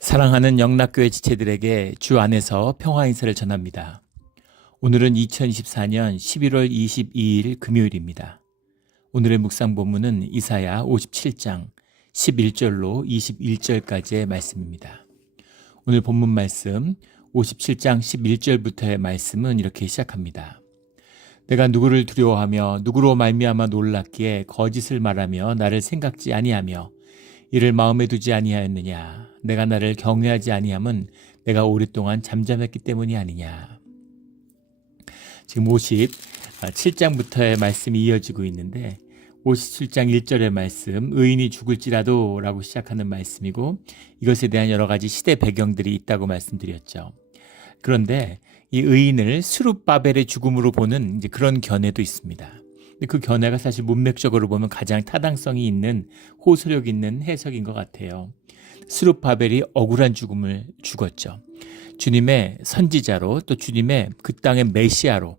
사랑하는 영락교회 지체들에게 주 안에서 평화 인사를 전합니다. 오늘은 2024년 11월 22일 금요일입니다. 오늘의 묵상 본문은 이사야 57장 11절로 21절까지의 말씀입니다. 오늘 본문 말씀 57장 11절부터의 말씀은 이렇게 시작합니다. 내가 누구를 두려워하며 누구로 말미암아 놀랐기에 거짓을 말하며 나를 생각지 아니하며 이를 마음에 두지 아니하였느냐. 내가 나를 경외하지 아니함은 내가 오랫동안 잠잠했기 때문이 아니냐. 지금 57장부터의 말씀이 이어지고 있는데 57장 1절의 말씀, 의인이 죽을지라도 라고 시작하는 말씀이고, 이것에 대한 여러 가지 시대 배경들이 있다고 말씀드렸죠. 그런데 이 의인을 스룹바벨의 죽음으로 보는 이제 그런 견해도 있습니다. 근데 그 견해가 사실 문맥적으로 보면 가장 타당성이 있는, 호소력 있는 해석인 것 같아요. 스룹바벨이 억울한 죽음을 죽었죠. 주님의 선지자로, 또 주님의 그 땅의 메시아로,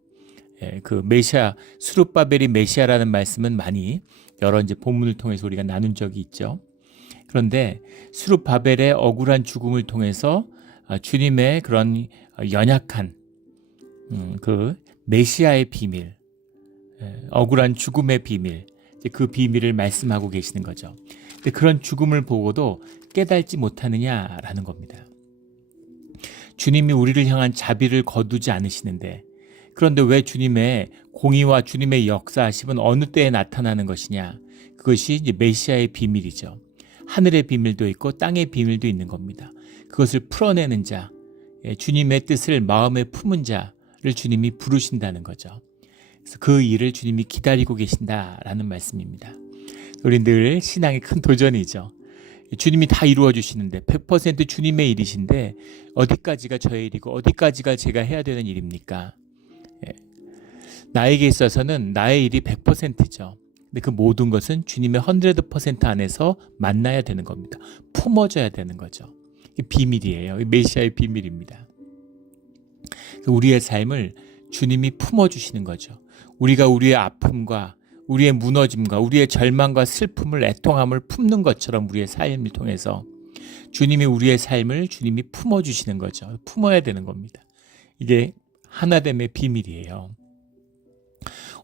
그 메시아, 스룹바벨이 메시아라는 말씀은 많이 여러 이제 본문을 통해서 우리가 나눈 적이 있죠. 그런데 스룹바벨의 억울한 죽음을 통해서 주님의 그런 연약한 그 메시아의 비밀, 억울한 죽음의 비밀, 그 비밀을 말씀하고 계시는 거죠. 근데 그런 죽음을 보고도 깨달지 못하느냐라는 겁니다. 주님이 우리를 향한 자비를 거두지 않으시는데, 그런데 왜 주님의 공의와 주님의 역사하심은 어느 때에 나타나는 것이냐? 그것이 이제 메시아의 비밀이죠. 하늘의 비밀도 있고 땅의 비밀도 있는 겁니다. 그것을 풀어내는 자, 주님의 뜻을 마음에 품은 자를 주님이 부르신다는 거죠. 그래서 그 일을 주님이 기다리고 계신다라는 말씀입니다. 우리 늘 신앙의 큰 도전이죠. 주님이 다 이루어 주시는데 100% 주님의 일이신데 어디까지가 저의 일이고 어디까지가 제가 해야 되는 일입니까? 나에게 있어서는 나의 일이 100%죠. 근데 그 모든 것은 주님의 100% 안에서 만나야 되는 겁니다. 품어져야 되는 거죠. 이게 비밀이에요. 메시아의 비밀입니다. 우리의 삶을 주님이 품어주시는 거죠. 우리가 우리의 아픔과 우리의 무너짐과 우리의 절망과 슬픔을, 애통함을 품는 것처럼 우리의 삶을 통해서 주님이 우리의 삶을 주님이 품어주시는 거죠. 품어야 되는 겁니다. 이게 하나됨의 비밀이에요.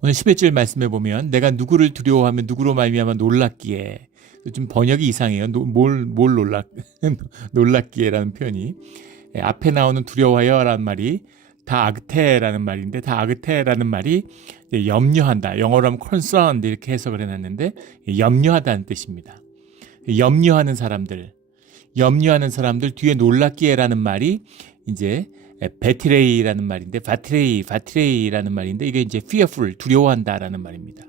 오늘 11절 말씀에 보면 내가 누구를 두려워하며 누구로 말미암아 놀랐기에, 좀 번역이 이상해요. 뭘 놀랐기에라는 표현이, 앞에 나오는 두려워하여라는 말이 다 아그테라는 말인데, 다 아그테라는 말이 염려한다, 영어로 하면 concerned 이렇게 해석을 해놨는데 염려하다는 뜻입니다. 염려하는 사람들 뒤에 놀랐기에라는 말이 이제 베티레이라는 말인데, 바티레이라는 말인데, 이게 이제 fearful, 두려워한다라는 말입니다.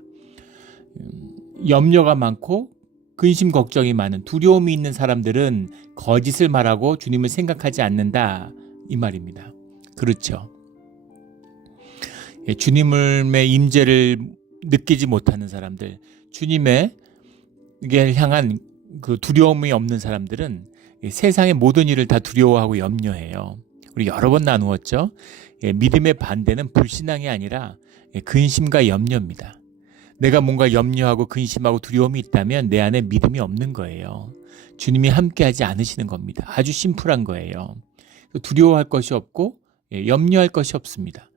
염려가 많고 근심 걱정이 많은, 두려움이 있는 사람들은 거짓을 말하고 주님을 생각하지 않는다, 이 말입니다. 그렇죠. 주님의 임재를 느끼지 못하는 사람들, 주님의 향한 그 두려움이 없는 사람들은 세상의 모든 일을 다 두려워하고 염려해요. 우리 여러 번 나누었죠. 믿음의 반대는 불신앙이 아니라 근심과 염려입니다. 내가 뭔가 염려하고 근심하고 두려움이 있다면 내 안에 믿음이 없는 거예요. 주님이 함께하지 않으시는 겁니다. 아주 심플한 거예요. 두려워할 것이 없고 염려할 것이 없습니다.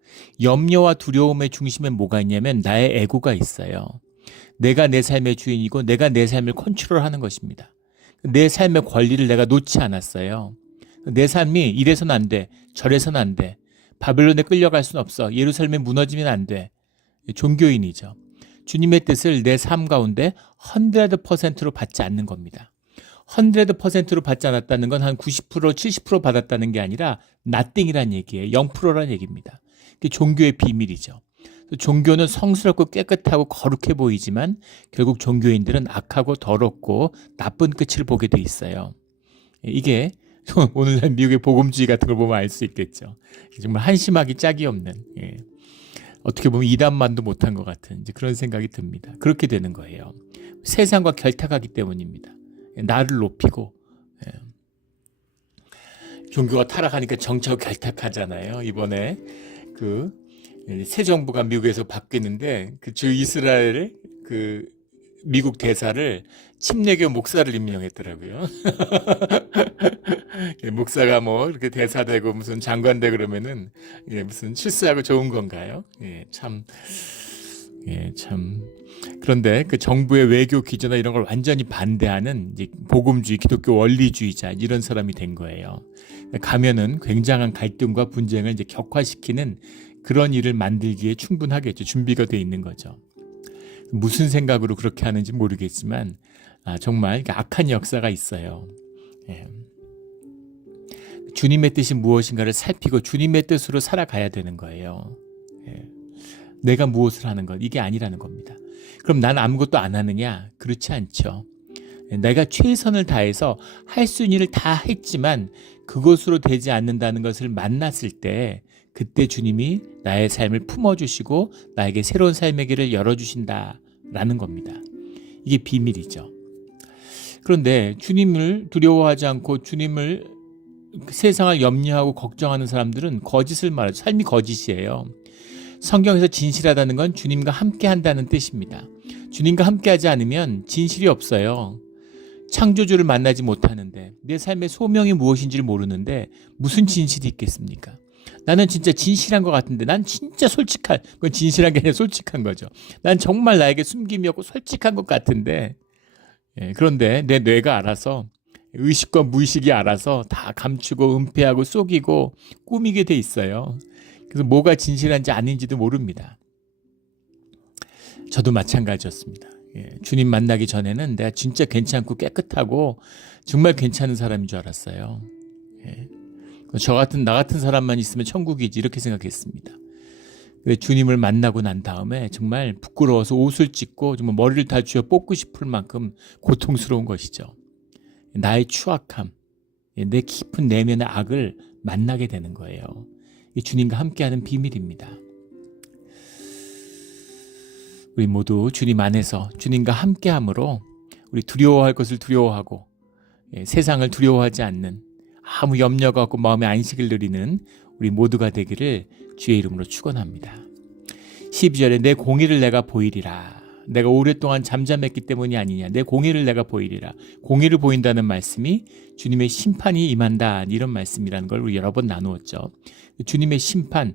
염려와 두려움의 중심에 뭐가 있냐면 나의 에고가 있어요. 내가 내 삶의 주인이고 내가 내 삶을 컨트롤하는 것입니다. 내 삶의 권리를 내가 놓지 않았어요. 내 삶이 이래서는 안 돼, 저래서는 안 돼, 바벨론에 끌려갈 수는 없어, 예루살렘에 무너지면 안 돼. 종교인이죠. 주님의 뜻을 내 삶 가운데 100%로 받지 않는 겁니다. 100%로 받지 않았다는 건 한 90%, 70% 받았다는 게 아니라 nothing이란 얘기예요. 0%란 얘기입니다. 그게 종교의 비밀이죠. 종교는 성스럽고 깨끗하고 거룩해 보이지만 결국 종교인들은 악하고 더럽고 나쁜 끝을 보게 돼 있어요. 이게 오늘날 미국의 복음주의 같은 걸 보면 알 수 있겠죠. 정말 한심하기 짝이 없는, 어떻게 보면 이단만도 못한 것 같은 이제 그런 생각이 듭니다. 그렇게 되는 거예요. 세상과 결탁하기 때문입니다. 나를 높이고, 종교가 타락하니까 정치하고 결탁하잖아요. 이번에 새 정부가 미국에서 바뀌는데 그 주 이스라엘 미국 대사를 침례교 목사를 임명했더라고요. 목사가 뭐 이렇게 대사되고 무슨 장관되고 그러면은 무슨 출세하고 좋은 건가요? 참. 그런데 그 정부의 외교 기조나 이런 걸 완전히 반대하는 이제 복음주의, 기독교 원리주의자 이런 사람이 된 거예요. 가면은 굉장한 갈등과 분쟁을 이제 격화시키는 그런 일을 만들기에 충분하겠죠. 준비가 돼 있는 거죠. 무슨 생각으로 그렇게 하는지 모르겠지만 정말 악한 역사가 있어요. 예. 주님의 뜻이 무엇인가를 살피고 주님의 뜻으로 살아가야 되는 거예요. 예. 내가 무엇을 하는 것, 이게 아니라는 겁니다. 그럼 난 아무것도 안 하느냐? 그렇지 않죠. 내가 최선을 다해서 할 수 있는 일을 다 했지만 그것으로 되지 않는다는 것을 만났을 때 그때 주님이 나의 삶을 품어주시고 나에게 새로운 삶의 길을 열어주신다라는 겁니다. 이게 비밀이죠. 그런데 주님을 두려워하지 않고 주님을 세상을 염려하고 걱정하는 사람들은 거짓을 말하죠. 삶이 거짓이에요. 성경에서 진실하다는 건 주님과 함께 한다는 뜻입니다. 주님과 함께 하지 않으면 진실이 없어요. 창조주를 만나지 못하는데 내 삶의 소명이 무엇인지를 모르는데 무슨 진실이 있겠습니까? 나는 진짜 진실한 것 같은데 난 진짜 그건 진실한 게 아니라 솔직한 거죠. 난 정말 나에게 숨김이 없고 솔직한 것 같은데 그런데 내 뇌가 알아서 의식과 무의식이 알아서 다 감추고 은폐하고 속이고 꾸미게 돼 있어요. 그래서 뭐가 진실한지 아닌지도 모릅니다. 저도 마찬가지였습니다. 주님 만나기 전에는 내가 진짜 괜찮고 깨끗하고 정말 괜찮은 사람인 줄 알았어요. 나 같은 사람만 있으면 천국이지 이렇게 생각했습니다. 주님을 만나고 난 다음에 정말 부끄러워서 옷을 찢고 정말 머리를 다 쥐어 뽑고 싶을 만큼 고통스러운 것이죠. 나의 추악함, 내 깊은 내면의 악을 만나게 되는 거예요. 이 주님과 함께하는 비밀입니다. 우리 모두 주님 안에서 주님과 함께함으로 우리 두려워할 것을 두려워하고 세상을 두려워하지 않는 아무 염려가 없고 마음의 안식을 누리는 우리 모두가 되기를 주의 이름으로 축원합니다. 12절에 내 공의를 내가 보이리라. 내가 오랫동안 잠잠했기 때문이 아니냐. 내 공의를 내가 보이리라. 공의를 보인다는 말씀이 주님의 심판이 임한다. 이런 말씀이라는 걸 우리 여러 번 나누었죠. 주님의 심판,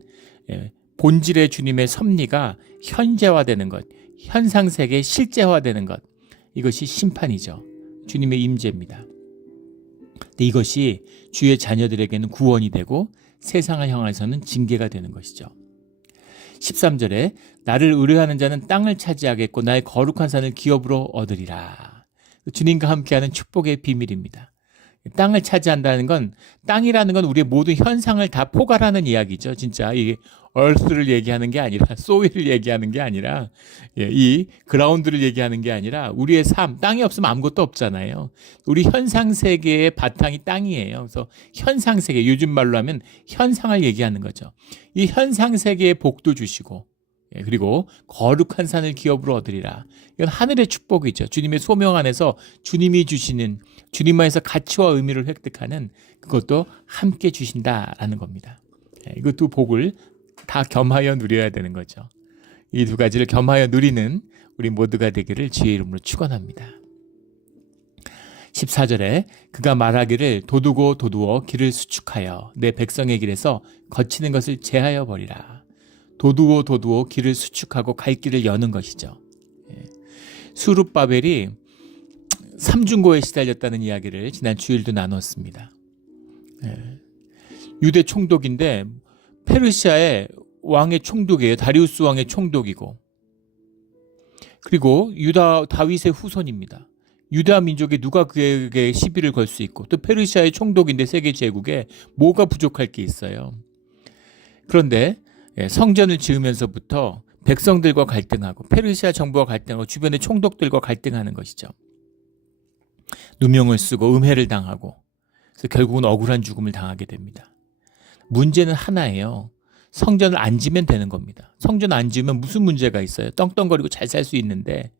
본질의 주님의 섭리가 현재화되는 것, 현상세계에 실제화되는 것, 이것이 심판이죠. 주님의 임재입니다. 이것이 주의 자녀들에게는 구원이 되고 세상을 향해서는 징계가 되는 것이죠. 13절에 나를 의뢰하는 자는 땅을 차지하겠고 나의 거룩한 산을 기업으로 얻으리라. 주님과 함께하는 축복의 비밀입니다. 땅을 차지한다는 건, 땅이라는 건 우리의 모든 현상을 다 포괄하는 이야기죠. 진짜 이게 얼스를 얘기하는 게 아니라, 소일을 얘기하는 게 아니라, 이 그라운드를 얘기하는 게 아니라 우리의 삶, 땅이 없으면 아무것도 없잖아요. 우리 현상세계의 바탕이 땅이에요. 그래서 현상세계, 요즘 말로 하면 현상을 얘기하는 거죠. 이 현상세계의 복도 주시고 그리고 거룩한 산을 기업으로 얻으리라. 이건 하늘의 축복이죠. 주님의 소명 안에서 주님이 주시는, 주님 안에서 가치와 의미를 획득하는 그것도 함께 주신다라는 겁니다. 이것도 복을 다 겸하여 누려야 되는 거죠. 이 두 가지를 겸하여 누리는 우리 모두가 되기를 주의 이름으로 축원합니다. 14절에 그가 말하기를 도두어 길을 수축하여 내 백성의 길에서 거치는 것을 제하여 버리라. 도두어 길을 수축하고 갈 길을 여는 것이죠. 수룹바벨이 삼중고에 시달렸다는 이야기를 지난 주일도 나눴습니다. 유대 총독인데 페르시아의 왕의 총독이에요. 다리우스 왕의 총독이고, 그리고 유다 다윗의 후손입니다. 유다 민족이 누가 그에게 시비를 걸 수 있고, 또 페르시아의 총독인데 세계 제국에 뭐가 부족할 게 있어요. 그런데 성전을 지으면서부터 백성들과 갈등하고 페르시아 정부와 갈등하고 주변의 총독들과 갈등하는 것이죠. 누명을 쓰고 음해를 당하고, 그래서 결국은 억울한 죽음을 당하게 됩니다. 문제는 하나예요. 성전을 안 지면 되는 겁니다. 성전 안 지으면 무슨 문제가 있어요? 떵떵거리고 잘 살 수 있는데,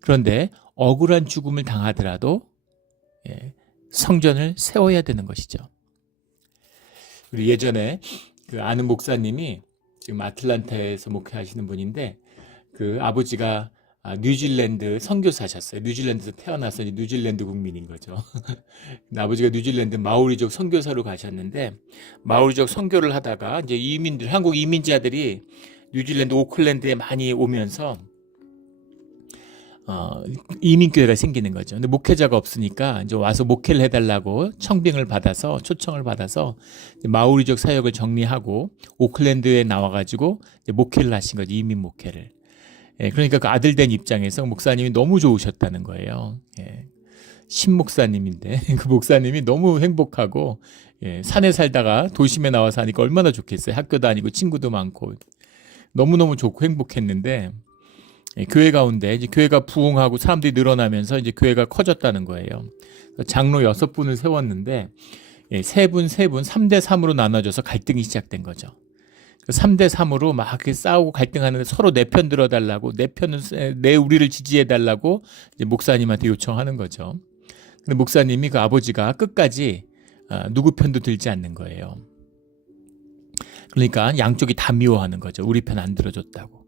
그런데 억울한 죽음을 당하더라도 성전을 세워야 되는 것이죠. 우리 예전에 그 아는 목사님이 지금 아틀란타에서 목회하시는 분인데, 그 아버지가 뉴질랜드 선교사셨어요. 뉴질랜드에서 태어나서 이제 뉴질랜드 국민인 거죠. 아버지가 뉴질랜드 마오리족 선교사로 가셨는데 마오리족 선교를 하다가 이제 한국 이민자들이 뉴질랜드 오클랜드에 많이 오면서 이민교회가 생기는 거죠. 근데 목회자가 없으니까 이제 와서 목회를 해달라고 초청을 받아서 마오리족 사역을 정리하고 오클랜드에 나와가지고 이제 목회를 하신 거죠. 이민 목회를. 그러니까 그 아들 된 입장에서 목사님이 너무 좋으셨다는 거예요. 신목사님인데 그 목사님이 너무 행복하고 산에 살다가 도심에 나와서 하니까 얼마나 좋겠어요. 학교 다니고 친구도 많고 너무너무 좋고 행복했는데 교회 가운데 이제 교회가 부흥하고 사람들이 늘어나면서 이제 교회가 커졌다는 거예요. 장로 6분을 세웠는데 3분 3대 3으로 나눠져서 갈등이 시작된 거죠. 3대 3으로 막 이렇게 싸우고 갈등하는데 서로 내 편 들어달라고 우리를 지지해달라고 이제 목사님한테 요청하는 거죠. 근데 목사님이 그 아버지가 끝까지 누구 편도 들지 않는 거예요. 그러니까 양쪽이 다 미워하는 거죠. 우리 편 안 들어줬다고.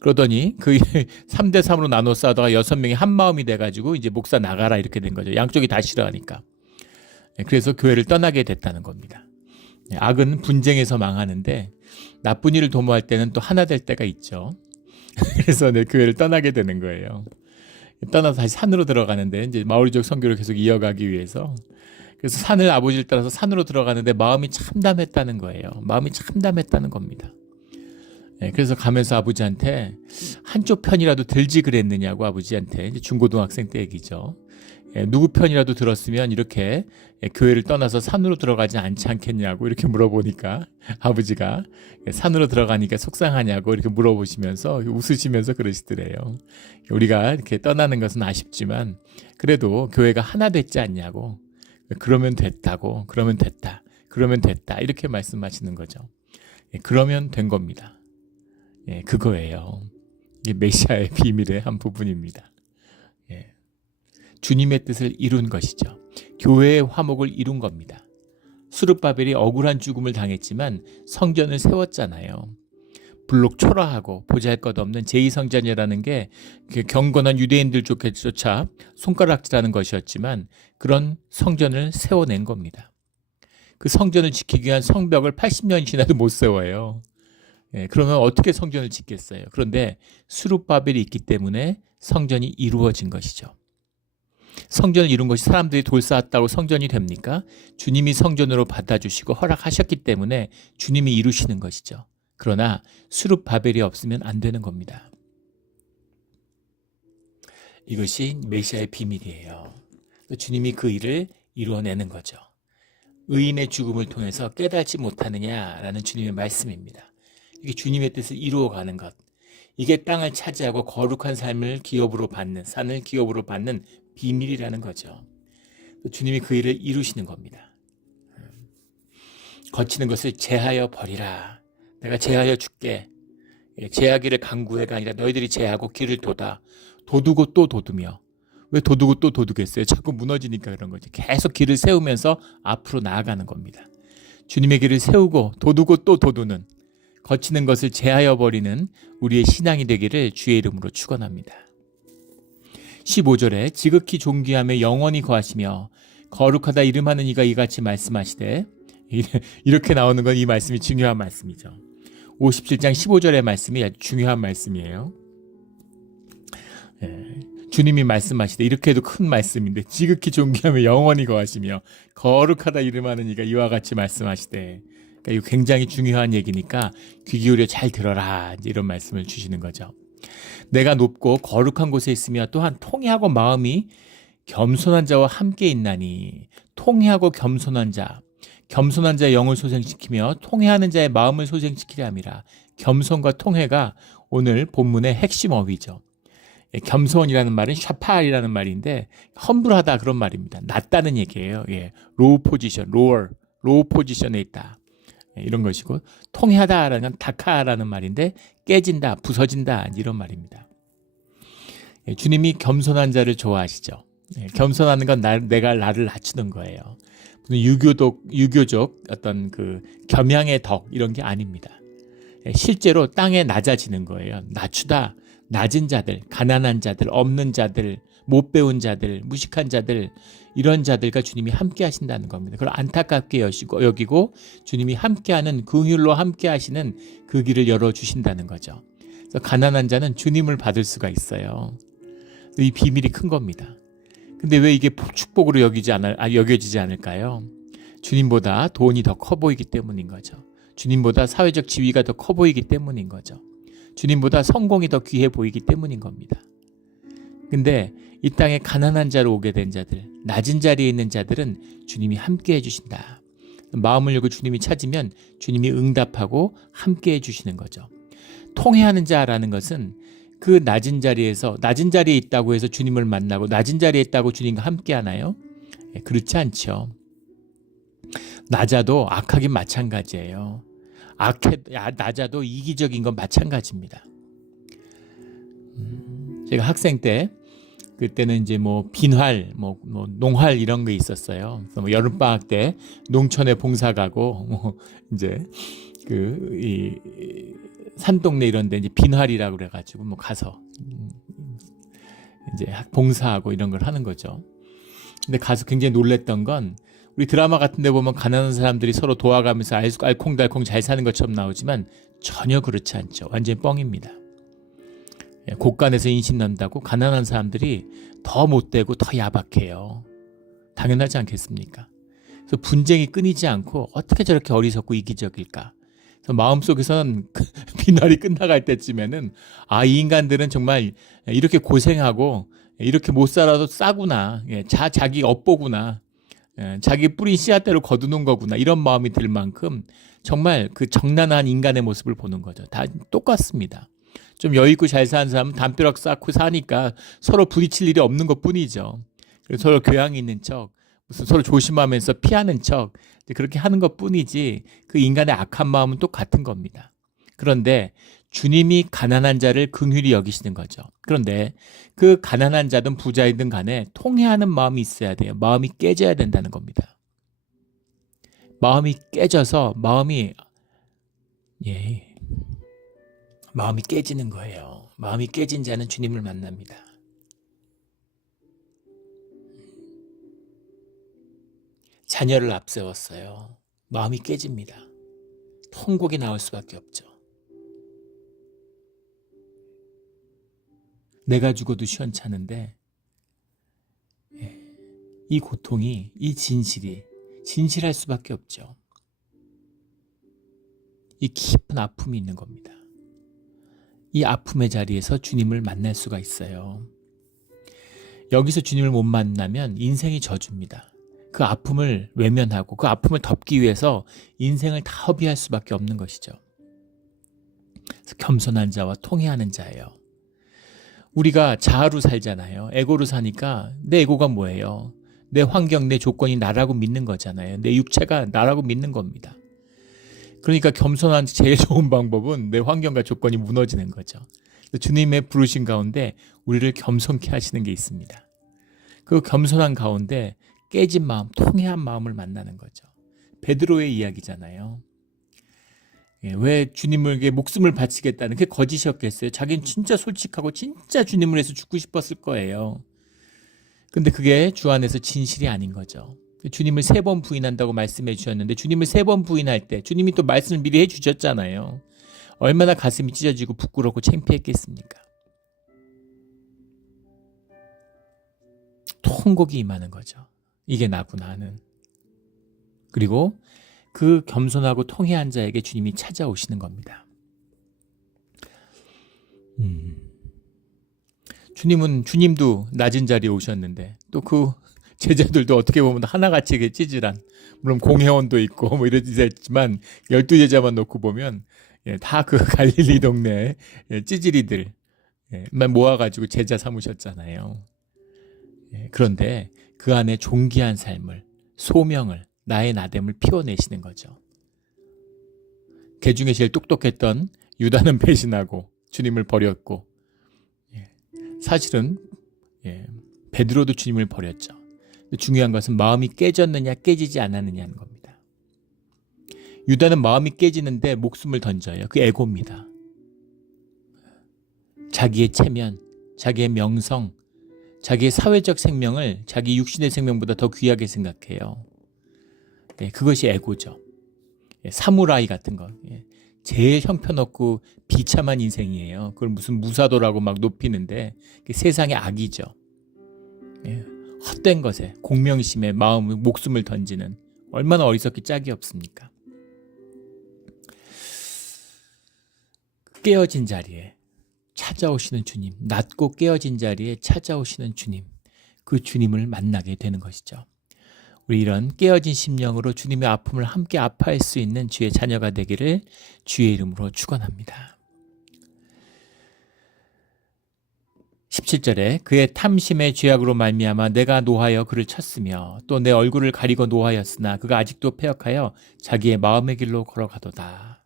그러더니 그 3대 3으로 나눠 싸우다가 6명이 한 마음이 돼가지고 이제 목사 나가라 이렇게 된 거죠. 양쪽이 다 싫어하니까. 그래서 교회를 떠나게 됐다는 겁니다. 악은 분쟁에서 망하는데 나쁜 일을 도모할 때는 또 하나 될 때가 있죠. 그래서 교회를 떠나게 되는 거예요. 떠나서 다시 산으로 들어가는데 이제 마오리족 선교를 계속 이어가기 위해서 그래서 산을 아버지를 따라서 산으로 들어가는데 마음이 참담했다는 거예요. 마음이 참담했다는 겁니다. 그래서 가면서 아버지한테 한쪽 편이라도 들지 그랬느냐고 아버지한테 이제 중고등학생 때 얘기죠. 누구 편이라도 들었으면 이렇게 교회를 떠나서 산으로 들어가지 않지 않겠냐고 이렇게 물어보니까 아버지가 산으로 들어가니까 속상하냐고 이렇게 물어보시면서 웃으시면서 그러시더래요. 우리가 이렇게 떠나는 것은 아쉽지만 그래도 교회가 하나 됐지 않냐고 그러면 됐다고 그러면 됐다 이렇게 말씀하시는 거죠. 그러면 된 겁니다. 그거예요. 이게 메시아의 비밀의 한 부분입니다. 주님의 뜻을 이룬 것이죠. 교회의 화목을 이룬 겁니다. 수르바벨이 억울한 죽음을 당했지만 성전을 세웠잖아요. 불록 초라하고 보잘것없는 제2성전이라는 게 경건한 유대인들조차 손가락질하는 것이었지만 그런 성전을 세워낸 겁니다. 그 성전을 지키기 위한 성벽을 80년이 지나도 못 세워요. 그러면 어떻게 성전을 짓겠어요? 그런데 수르바벨이 있기 때문에 성전이 이루어진 것이죠. 성전을 이룬 것이 사람들이 돌 쌓았다고 성전이 됩니까? 주님이 성전으로 받아주시고 허락하셨기 때문에 주님이 이루시는 것이죠. 그러나 수르바벨이 없으면 안 되는 겁니다. 이것이 메시아의 비밀이에요. 주님이 그 일을 이루어내는 거죠. 의인의 죽음을 통해서 깨닫지 못하느냐라는 주님의 말씀입니다. 이게 주님의 뜻을 이루어가는 것. 이게 땅을 차지하고 거룩한 삶을 기업으로 받는, 산을 기업으로 받는 비밀이라는 거죠. 주님이 그 일을 이루시는 겁니다. 거치는 것을 제하여 버리라. 내가 제하여 줄게. 제하기를 강구해가 아니라 너희들이 제하고 길을 도두고 또 도두며. 왜 도두고 또 도두겠어요? 자꾸 무너지니까 그런 거죠. 계속 길을 세우면서 앞으로 나아가는 겁니다. 주님의 길을 세우고 도두고 또 도두는 거치는 것을 제하여 버리는 우리의 신앙이 되기를 주의 이름으로 축원합니다. 15절에 지극히 존귀하며 영원히 거하시며 거룩하다 이름하는 이가 이같이 말씀하시되 이렇게 나오는 건 이 말씀이 중요한 말씀이죠. 57장 15절의 말씀이 아주 중요한 말씀이에요. 주님이 말씀하시되 이렇게 해도 큰 말씀인데 지극히 존귀하며 영원히 거하시며 거룩하다 이름하는 이가 이와 같이 말씀하시되 그러니까 이거 굉장히 중요한 얘기니까 귀 기울여 잘 들어라 이런 말씀을 주시는 거죠. 내가 높고 거룩한 곳에 있으며 또한 통회하고 마음이 겸손한 자와 함께 있나니 통회하고 겸손한 자의 영을 소생시키며 통회하는 자의 마음을 소생시키려 함이라. 겸손과 통회가 오늘 본문의 핵심 어휘죠. 겸손이라는 말은 샤팔이라는 말인데 험불하다 그런 말입니다. 낮다는 얘기예요. 로우 포지션, 로우 포지션에 있다. 이런 것이고 통회하다라는 건 다카라는 말인데 깨진다, 부서진다 이런 말입니다. 주님이 겸손한 자를 좋아하시죠. 겸손하는 건 내가 나를 낮추는 거예요. 유교적 어떤 그 겸양의 덕 이런 게 아닙니다. 실제로 땅에 낮아지는 거예요. 낮추다, 낮은 자들, 가난한 자들, 없는 자들, 못 배운 자들, 무식한 자들, 이런 자들과 주님이 함께 하신다는 겁니다. 그걸 안타깝게 여기고 주님이 함께하는, 긍휼로 함께 하시는 그 길을 열어주신다는 거죠. 그래서 가난한 자는 주님을 받을 수가 있어요. 이 비밀이 큰 겁니다. 근데 왜 이게 축복으로 여겨지지 않을까요? 주님보다 돈이 더 커 보이기 때문인 거죠. 주님보다 사회적 지위가 더 커 보이기 때문인 거죠. 주님보다 성공이 더 귀해 보이기 때문인 겁니다. 근데 이 땅에 가난한 자로 오게 된 자들, 낮은 자리에 있는 자들은 주님이 함께 해주신다. 마음을 열고 주님이 찾으면 주님이 응답하고 함께 해주시는 거죠. 통회하는 자라는 것은 그 낮은 자리에 있다고 해서 주님을 만나고 낮은 자리에 있다고 주님과 함께 하나요? 그렇지 않죠. 낮아도 악하긴 마찬가지예요. 낮아도 이기적인 건 마찬가지입니다. 제가 학생 때 그때는 이제 빈활, 농활 이런 게 있었어요. 그래서 여름방학 때 농촌에 봉사 가고 이제 이 산동네 이런 데 이제 빈활이라고 그래가지고 가서 이제 봉사하고 이런 걸 하는 거죠. 근데 가서 굉장히 놀랬던 건 우리 드라마 같은 데 보면 가난한 사람들이 서로 도와가면서 알콩달콩 잘 사는 것처럼 나오지만 전혀 그렇지 않죠. 완전 뻥입니다. 곳간에서 인신 난다고 가난한 사람들이 더 못되고 더 야박해요. 당연하지 않겠습니까? 그래서 분쟁이 끊이지 않고 어떻게 저렇게 어리석고 이기적일까? 그래서 마음속에서는 비날이 끝나갈 때쯤에는 이 인간들은 정말 이렇게 고생하고 이렇게 못 살아도 싸구나. 자기 업보구나. 자기 뿌린 씨앗대로 거두는 거구나. 이런 마음이 들 만큼 정말 그 정난한 인간의 모습을 보는 거죠. 다 똑같습니다. 좀 여유있고 잘 사는 사람은 담벼락 쌓고 사니까 서로 부딪힐 일이 없는 것 뿐이죠. 그래서 서로 교양이 있는 척, 무슨 서로 조심하면서 피하는 척, 그렇게 하는 것 뿐이지 그 인간의 악한 마음은 똑같은 겁니다. 그런데 주님이 가난한 자를 긍휼히 여기시는 거죠. 그런데 그 가난한 자든 부자이든 간에 통회하는 마음이 있어야 돼요. 마음이 깨져야 된다는 겁니다. 마음이 깨져서 마음이 깨지는 거예요. 마음이 깨진 자는 주님을 만납니다. 자녀를 앞세웠어요. 마음이 깨집니다. 통곡이 나올 수밖에 없죠. 내가 죽어도 시원찮은데 이 고통이, 이 진실할 수밖에 없죠. 이 깊은 아픔이 있는 겁니다. 이 아픔의 자리에서 주님을 만날 수가 있어요. 여기서 주님을 못 만나면 인생이 저주입니다. 그 아픔을 외면하고 그 아픔을 덮기 위해서 인생을 다 허비할 수밖에 없는 것이죠. 그래서 겸손한 자와 통회하는 자예요. 우리가 자아로 살잖아요. 에고로 사니까 내 에고가 뭐예요? 내 환경, 내 조건이 나라고 믿는 거잖아요. 내 육체가 나라고 믿는 겁니다. 그러니까 겸손한 제일 좋은 방법은 내 환경과 조건이 무너지는 거죠. 주님의 부르신 가운데 우리를 겸손케 하시는 게 있습니다. 그 겸손한 가운데 깨진 마음, 통회한 마음을 만나는 거죠. 베드로의 이야기잖아요. 왜 주님에게 목숨을 바치겠다는 게 거짓이었겠어요? 자기는 진짜 솔직하고 진짜 주님을 위해서 죽고 싶었을 거예요. 근데 그게 주 안에서 진실이 아닌 거죠. 주님을 3번 부인한다고 말씀해 주셨는데 주님을 3번 부인할 때 주님이 또 말씀을 미리 해 주셨잖아요. 얼마나 가슴이 찢어지고 부끄럽고 창피했겠습니까? 통곡이 임하는 거죠. 이게 나구나 하는. 그리고 그 겸손하고 통회한 자에게 주님이 찾아오시는 겁니다. 주님도 낮은 자리에 오셨는데 또 그 제자들도 어떻게 보면 하나같이 찌질한, 물론 공회원도 있고 이랬지만 12제자만 놓고 보면 다 그 갈릴리 동네 찌질이들만 모아가지고 제자 삼으셨잖아요. 그런데 그 안에 존귀한 삶을, 소명을, 나의 나됨을 피워내시는 거죠. 개 중에 제일 똑똑했던 유다는 배신하고 주님을 버렸고, 사실은 베드로도 주님을 버렸죠. 중요한 것은 마음이 깨졌느냐 깨지지 않았느냐는 겁니다. 유다는 마음이 깨지는데 목숨을 던져요. 그 에고입니다. 자기의 체면, 자기의 명성, 자기의 사회적 생명을 자기 육신의 생명보다 더 귀하게 생각해요. 네, 그것이 에고죠. 사무라이 같은 거. 제일 형편없고 비참한 인생이에요. 그걸 무슨 무사도라고 막 높이는데 세상의 악이죠. 헛된 것에 공명심에 마음을 목숨을 던지는 얼마나 어리석기 짝이 없습니까? 깨어진 자리에 찾아오시는 주님, 낮고 깨어진 자리에 찾아오시는 주님, 그 주님을 만나게 되는 것이죠. 우리 이런 깨어진 심령으로 주님의 아픔을 함께 아파할 수 있는 주의 자녀가 되기를 주의 이름으로 축원합니다. 17절에 그의 탐심의 죄악으로 말미암아 내가 노하여 그를 쳤으며 또 내 얼굴을 가리고 노하였으나 그가 아직도 패역하여 자기의 마음의 길로 걸어가도다.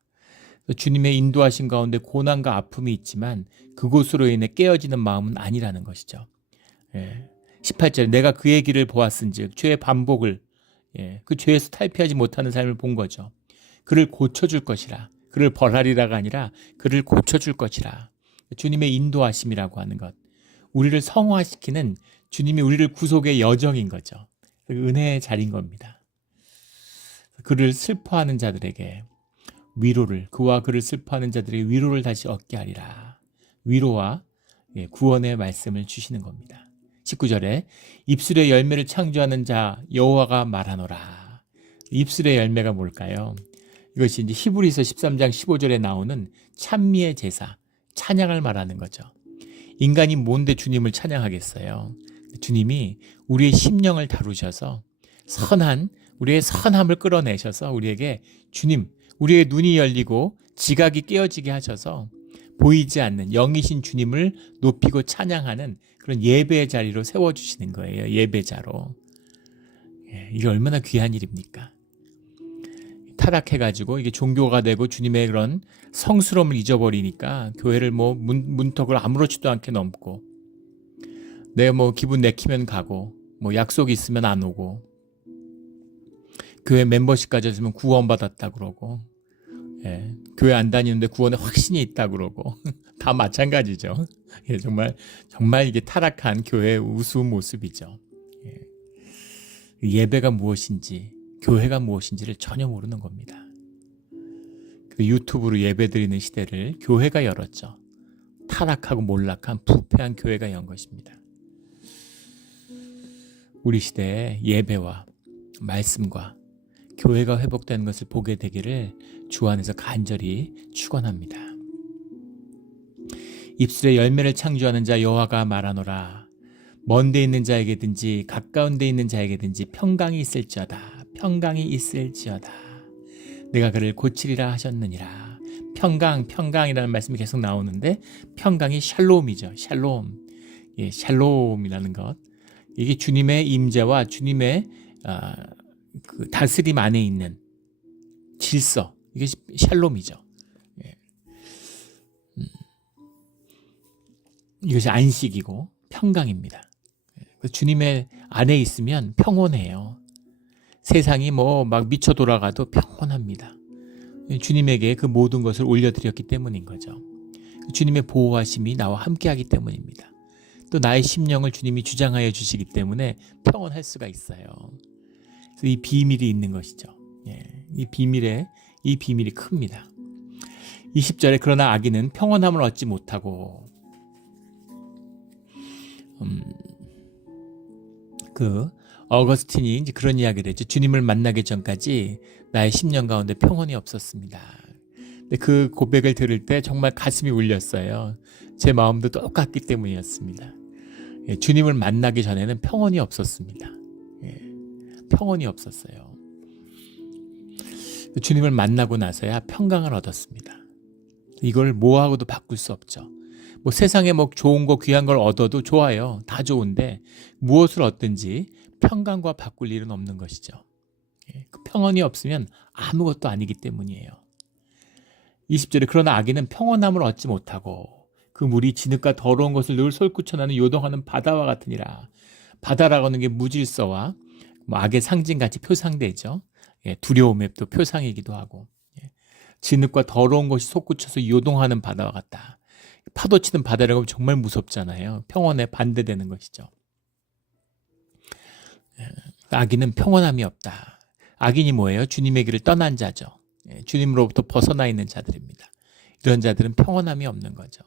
주님의 인도하신 가운데 고난과 아픔이 있지만 그곳으로 인해 깨어지는 마음은 아니라는 것이죠. 18절에 내가 그의 길을 보았은즉 죄의 반복을 그 죄에서 탈피하지 못하는 삶을 본 거죠. 그를 고쳐줄 것이라. 그를 벌하리라가 아니라 그를 고쳐줄 것이라. 주님의 인도하심이라고 하는 것. 우리를 성화시키는 주님이 우리를 구속의 여정인 거죠. 은혜의 자리인 겁니다. 그를 슬퍼하는 자들에게 위로를, 그와 그를 슬퍼하는 자들에게 위로를 다시 얻게 하리라. 위로와 구원의 말씀을 주시는 겁니다. 19절에 입술의 열매를 창조하는 자 여호와가 말하노라. 입술의 열매가 뭘까요? 이것이 이제 히브리서 13장 15절에 나오는 찬미의 제사, 찬양을 말하는 거죠. 인간이 뭔데 주님을 찬양하겠어요? 주님이 우리의 심령을 다루셔서 우리의 선함을 끌어내셔서 우리에게 주님, 우리의 눈이 열리고 지각이 깨어지게 하셔서 보이지 않는 영이신 주님을 높이고 찬양하는 그런 예배의 자리로 세워주시는 거예요. 예배자로. 이게 얼마나 귀한 일입니까? 타락해가지고 이게 종교가 되고 주님의 그런 성스러움을 잊어버리니까 교회를 문턱을 아무렇지도 않게 넘고 내가 기분 내키면 가고 약속이 있으면 안 오고 교회 멤버십 가졌으면 구원받았다 그러고 교회 안 다니는데 구원에 확신이 있다 그러고 다 마찬가지죠. 정말 이게 타락한 교회의 우스운 모습이죠. 예배가 무엇인지 교회가 무엇인지를 전혀 모르는 겁니다. 그 유튜브로 예배드리는 시대를 교회가 열었죠. 타락하고 몰락한 부패한 교회가 연 것입니다. 우리 시대의 예배와 말씀과 교회가 회복되는 것을 보게 되기를 주 안에서 간절히 축원합니다. 입술의 열매를 창조하는 자 여호와가 말하노라. 먼 데 있는 자에게든지 가까운 데 있는 자에게든지 평강이 있을지어다. 평강이 있을지어다. 내가 그를 고치리라 하셨느니라. 평강이라는 말씀이 계속 나오는데 평강이 샬롬이죠. 샬롬. 샬롬이라는 것. 이게 주님의 임재와 주님의 그 다스림 안에 있는 질서, 이게 샬롬이죠. 이것이 안식이고 평강입니다. 주님의 안에 있으면 평온해요. 세상이 막 미쳐 돌아가도 평온합니다. 주님에게 그 모든 것을 올려드렸기 때문인 거죠. 주님의 보호하심이 나와 함께하기 때문입니다. 또 나의 심령을 주님이 주장하여 주시기 때문에 평온할 수가 있어요. 그래서 이 비밀이 있는 것이죠. 이 비밀이 큽니다. 20절에 그러나 악인은 평온함을 얻지 못하고 어거스틴이 이제 그런 이야기를 했죠. 주님을 만나기 전까지 나의 심령 가운데 평온이 없었습니다. 근데 그 고백을 들을 때 정말 가슴이 울렸어요. 제 마음도 똑같기 때문이었습니다. 주님을 만나기 전에는 평온이 없었습니다. 평온이 없었어요. 주님을 만나고 나서야 평강을 얻었습니다. 이걸 뭐하고도 바꿀 수 없죠. 세상에 좋은 거 귀한 걸 얻어도 좋아요. 다 좋은데 무엇을 얻든지 평강과 바꿀 일은 없는 것이죠. 그 평온이 없으면 아무것도 아니기 때문이에요. 20절에 그러나 악인은 평온함을 얻지 못하고 그 물이 진흙과 더러운 것을 늘 솟구쳐나는 요동하는 바다와 같으니라. 바다라고 하는 게 무질서와 악의 상징같이 표상되죠. 두려움의 또 표상이기도 하고 진흙과 더러운 것이 솟구쳐서 요동하는 바다와 같다. 파도 치는 바다라고 하면 정말 무섭잖아요. 평온에 반대되는 것이죠. 악인은 평온함이 없다. 악인이 뭐예요? 주님의 길을 떠난 자죠. 주님으로부터 벗어나 있는 자들입니다. 이런 자들은 평온함이 없는 거죠.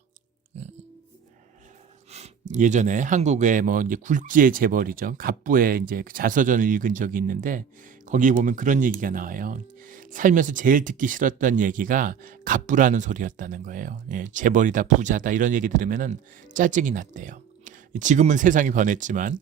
예전에 한국의 뭐 이제 굴지의 재벌이죠. 갑부의 이제 자서전을 읽은 적이 있는데 거기 보면 그런 얘기가 나와요. 살면서 제일 듣기 싫었던 얘기가 갑부라는 소리였다는 거예요. 재벌이다, 부자다 이런 얘기 들으면은 짜증이 났대요. 지금은 세상이 변했지만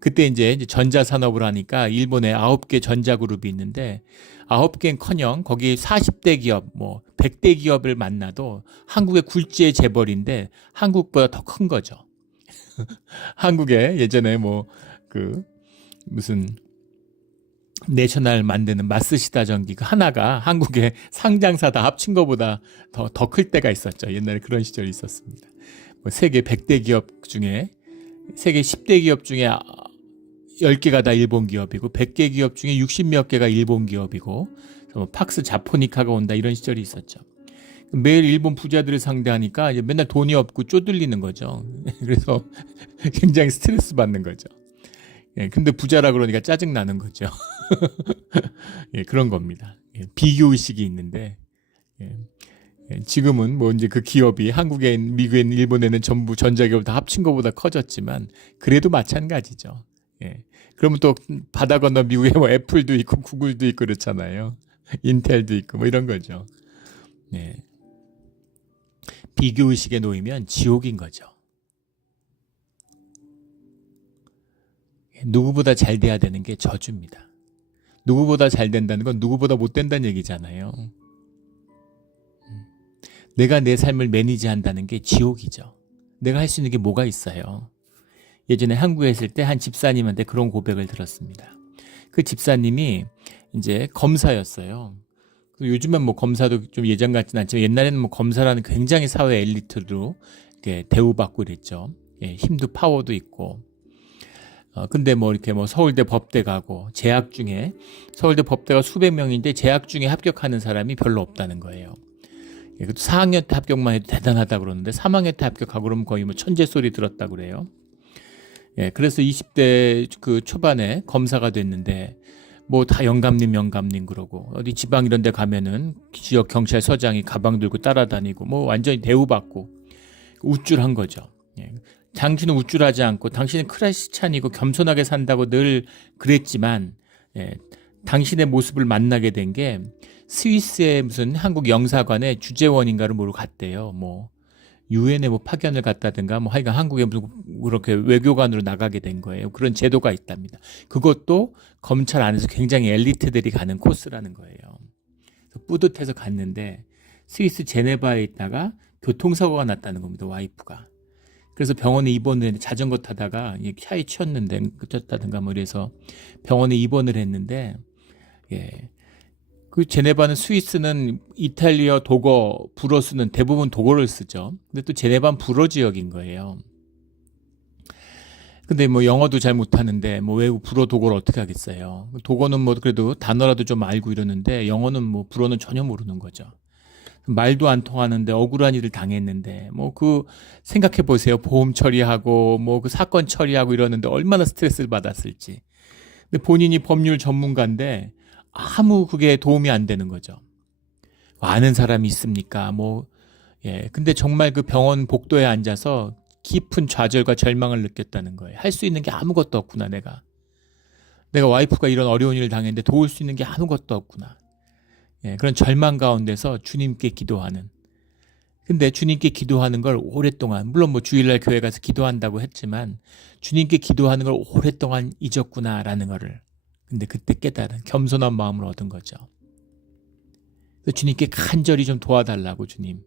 그때 이제 전자산업을 하니까 일본에 9개 전자그룹이 있는데 9개는커녕 거기 40대 기업, 뭐 100대 기업을 만나도 한국의 굴지의 재벌인데 한국보다 더 큰 거죠. 한국에 예전에 뭐 그 무슨 내셔널 만드는 마쓰시다 전기 그 하나가 한국의 상장사 다 합친 것보다 더 클 때가 있었죠. 옛날에 그런 시절이 있었습니다. 뭐 세계 100대 기업 중에 세계 10대 기업 중에 10개가 다 일본 기업이고 100개 기업 중에 60몇 개가 일본 기업이고 팍스 자포니카가 온다 이런 시절이 있었죠. 매일 일본 부자들을 상대하니까 이제 맨날 돈이 없고 쪼들리는 거죠. 그래서 굉장히 스트레스 받는 거죠. 근데 부자라 그러니까 짜증 나는 거죠. 그런 겁니다. 비교 의식이 있는데 지금은 뭐 이제 그 기업이 한국에, 미국에, 일본에는 전부 전자기업 다 합친 것보다 커졌지만 그래도 마찬가지죠. 그러면 또 바다 건너 미국에 뭐 애플도 있고 구글도 있고 그렇잖아요. 인텔도 있고 뭐 이런 거죠. 비교 의식에 놓이면 지옥인 거죠. 누구보다 잘 돼야 되는 게 저주입니다. 누구보다 잘 된다는 건 누구보다 못 된다는 얘기잖아요. 내가 내 삶을 매니지한다는 게 지옥이죠. 내가 할 수 있는 게 뭐가 있어요. 예전에 한국에 있을 때 한 집사님한테 그런 고백을 들었습니다. 그 집사님이 이제 검사였어요. 요즘은 뭐 검사도 좀 예전 같지는 않지만 옛날에는 뭐 검사라는 굉장히 사회 엘리트로 이렇게 대우받고 그랬죠. 힘도 파워도 있고. 근데 뭐 이렇게 뭐 서울대 법대 가고 재학 중에 서울대 법대가 수백 명인데 재학 중에 합격하는 사람이 별로 없다는 거예요. 4학년 때 합격만 해도 대단하다 그러는데 3학년 때 합격하고 그러면 거의 뭐 천재 소리 들었다 그래요. 그래서 20대 그 초반에 검사가 됐는데 뭐 다 영감님 그러고 어디 지방 이런 데 가면은 지역 경찰서장이 가방 들고 따라다니고 뭐 완전히 대우받고 우쭐한 거죠. 당신은 우쭐하지 않고 당신은 크리스찬이고 겸손하게 산다고 늘 그랬지만 당신의 모습을 만나게 된 게 스위스의 무슨 한국 영사관의 주재원인가를 모르고 갔대요. 뭐 유엔에 뭐 파견을 갔다든가 뭐 하여간 한국에 무슨 그렇게 외교관으로 나가게 된 거예요. 그런 제도가 있답니다. 그것도 검찰 안에서 굉장히 엘리트들이 가는 코스라는 거예요. 뿌듯해서 갔는데 스위스 제네바에 있다가 교통사고가 났다는 겁니다. 와이프가. 그래서 병원에 입원을 했는데 자전거 타다가 차에 치였는데 그쳤다든가 뭐 이래서 병원에 입원을 했는데 그 제네바는 스위스는 이탈리아, 독어, 불어 쓰는 대부분 독어를 쓰죠. 근데 또 제네바는 불어 지역인 거예요. 근데 뭐 영어도 잘 못하는데 뭐 외국 불어 독어를 어떻게 하겠어요. 독어는 뭐 그래도 단어라도 좀 알고 이러는데 영어는 뭐 불어는 전혀 모르는 거죠. 말도 안 통하는데 억울한 일을 당했는데 뭐 그 생각해 보세요. 보험 처리하고 뭐 그 사건 처리하고 이러는데 얼마나 스트레스를 받았을지. 근데 본인이 법률 전문가인데 아무 그게 도움이 안 되는 거죠. 아는 사람이 있습니까? 근데 정말 그 병원 복도에 앉아서 깊은 좌절과 절망을 느꼈다는 거예요. 할 수 있는 게 아무것도 없구나, 내가 와이프가 이런 어려운 일을 당했는데 도울 수 있는 게 아무것도 없구나. 그런 절망 가운데서 주님께 기도하는. 근데 주님께 기도하는 걸 오랫동안, 물론 뭐 주일날 교회 가서 기도한다고 했지만 주님께 기도하는 걸 오랫동안 잊었구나라는 거를. 근데 그때 깨달은 겸손한 마음을 얻은 거죠. 주님께 간절히 좀 도와달라고 주님.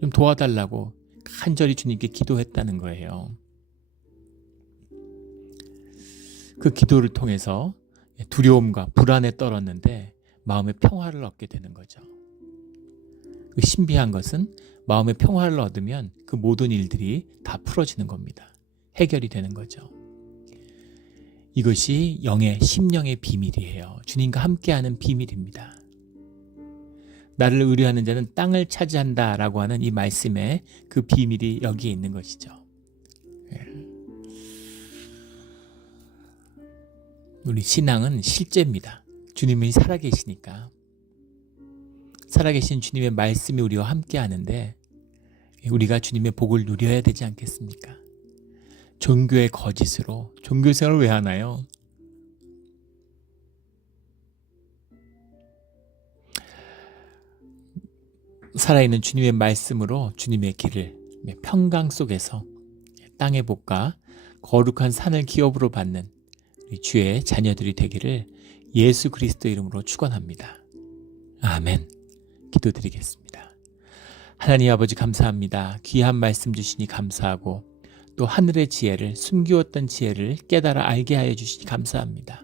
좀 도와달라고 간절히 주님께 기도했다는 거예요. 그 기도를 통해서 두려움과 불안에 떨었는데 마음의 평화를 얻게 되는 거죠. 그 신비한 것은 마음의 평화를 얻으면 그 모든 일들이 다 풀어지는 겁니다. 해결이 되는 거죠. 이것이 심령의 비밀이에요. 주님과 함께하는 비밀입니다. 나를 의뢰하는 자는 땅을 차지한다라고 하는 이 말씀의 그 비밀이 여기에 있는 것이죠. 우리 신앙은 실제입니다. 주님이 살아계시니까. 살아계신 주님의 말씀이 우리와 함께 하는데 우리가 주님의 복을 누려야 되지 않겠습니까? 종교의 거짓으로 종교 생활을 왜 하나요? 살아있는 주님의 말씀으로 주님의 길을 평강 속에서 땅의 복과 거룩한 산을 기업으로 받는 우리 주의 자녀들이 되기를 예수 그리스도 이름으로 축원합니다. 아멘. 기도드리겠습니다. 하나님 아버지 감사합니다. 귀한 말씀 주시니 감사하고 또 하늘의 지혜를, 숨기웠던 지혜를 깨달아 알게 하여 주시니 감사합니다.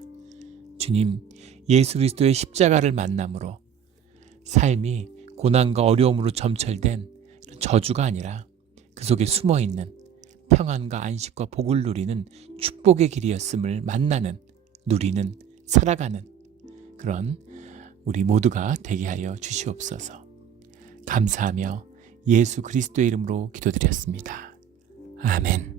주님, 예수 그리스도의 십자가를 만남으로 삶이 고난과 어려움으로 점철된 저주가 아니라 그 속에 숨어있는 평안과 안식과 복을 누리는 축복의 길이었음을 만나는, 누리는, 살아가는 그런 우리 모두가 되게 하여 주시옵소서. 감사하며 예수 그리스도의 이름으로 기도드렸습니다. 아멘.